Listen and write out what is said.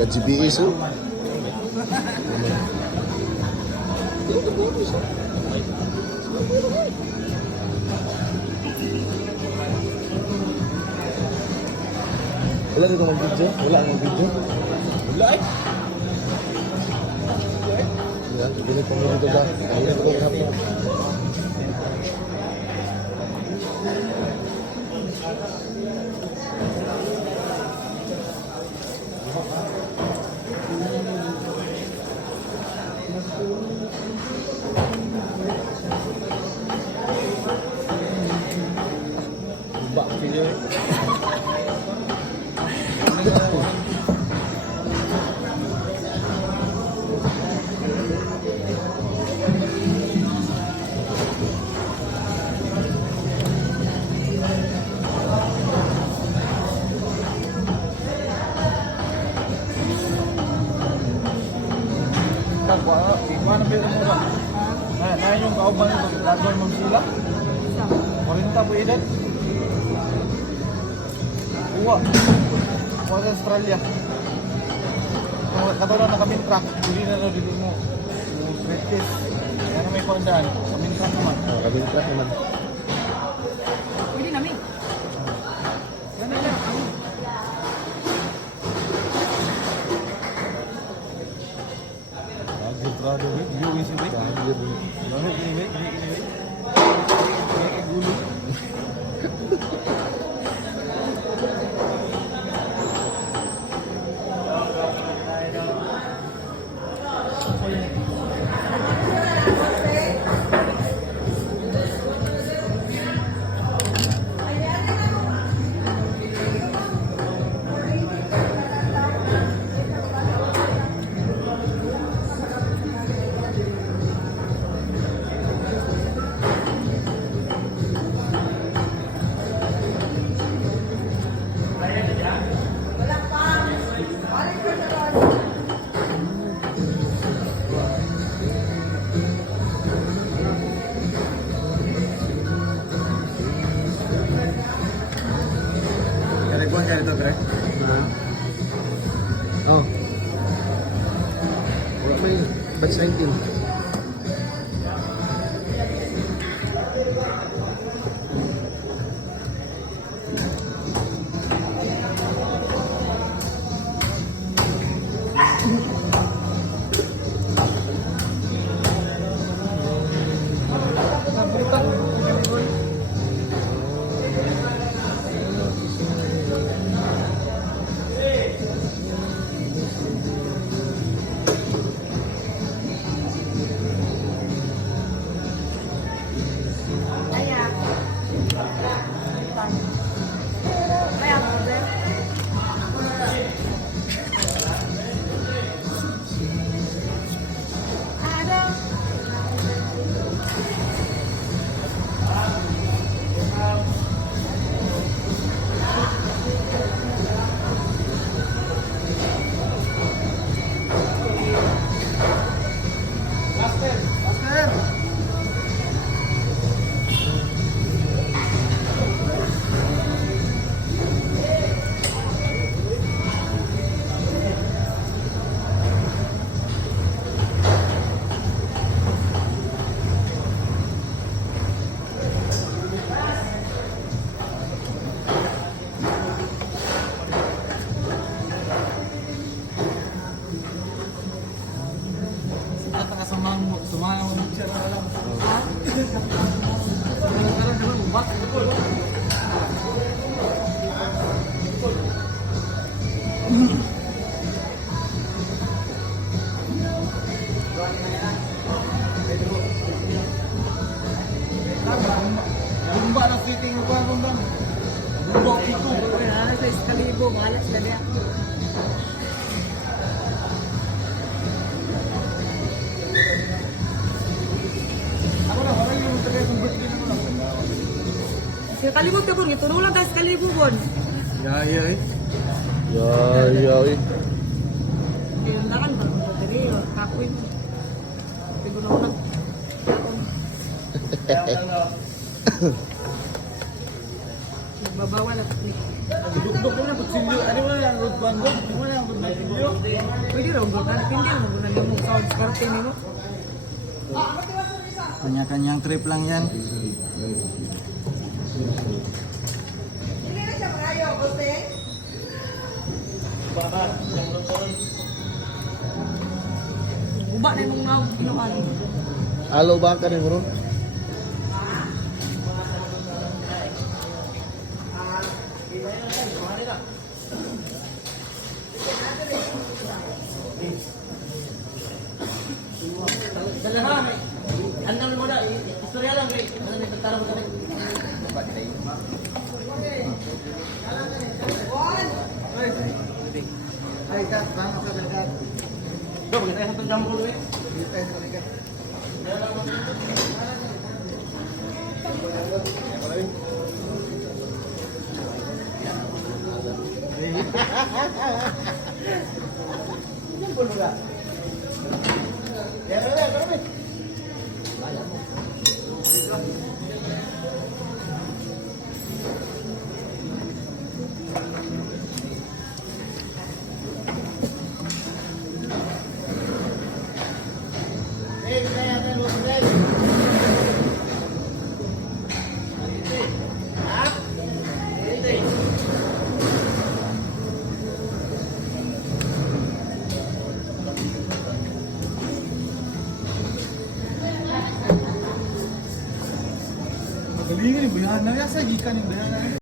Taga-GBS oh. Wala dito mag-video? Wala mag-video? Wala eh. Yan, ganit pang dito ba? Ganit ko kahapon. Bak video eh. Mana pera mo ba? Na yung kauban ko, lagon mo sila. 40 po edad. Uwa. Uwa sa Australia. Katulad na kami truck, hindi na dito mo. Street test. Ano may kondaan? Kami truck naman. Kami truck naman. Pwede namin. Yan na lang. Grabe, view is it? Lamig ini, ini. Kayak gulu. Kuan ka dito, Greg? Oh. Wala may batch 19. Sumama mo siya na lang. Bumba na fitting ko ba bang? Bumba ito. Ano sa Escalibo, malas na niya. Ako na, wala yung taga-convert din ako lang. Sige, kalibog ka po. Tulong lang tayo sa kalibog. Gaya eh. Yay. Kaya nakan ba? Tadi, kapoy mo. Siguro na ulang. Kaya wala. Nagbabawal at Duk-duk mo na, kutsilyo. Ano mo na, road bando? Ano mo na, kutsilyo? Pwede raw gulkan. Hindi mo gunan mo sound skirting nimo. Kanya-kanyang trip lang yan. Uba na yung mga kinuan. Alo ba ka rin bro? Andam mo na, istorya lang kay. Ano ni pagtarong kami? Ay, kat, bang sa dekat. Do, kita sa jam ko eh. Galingan yung bayahan na. Nasa gikan yung bayahan na.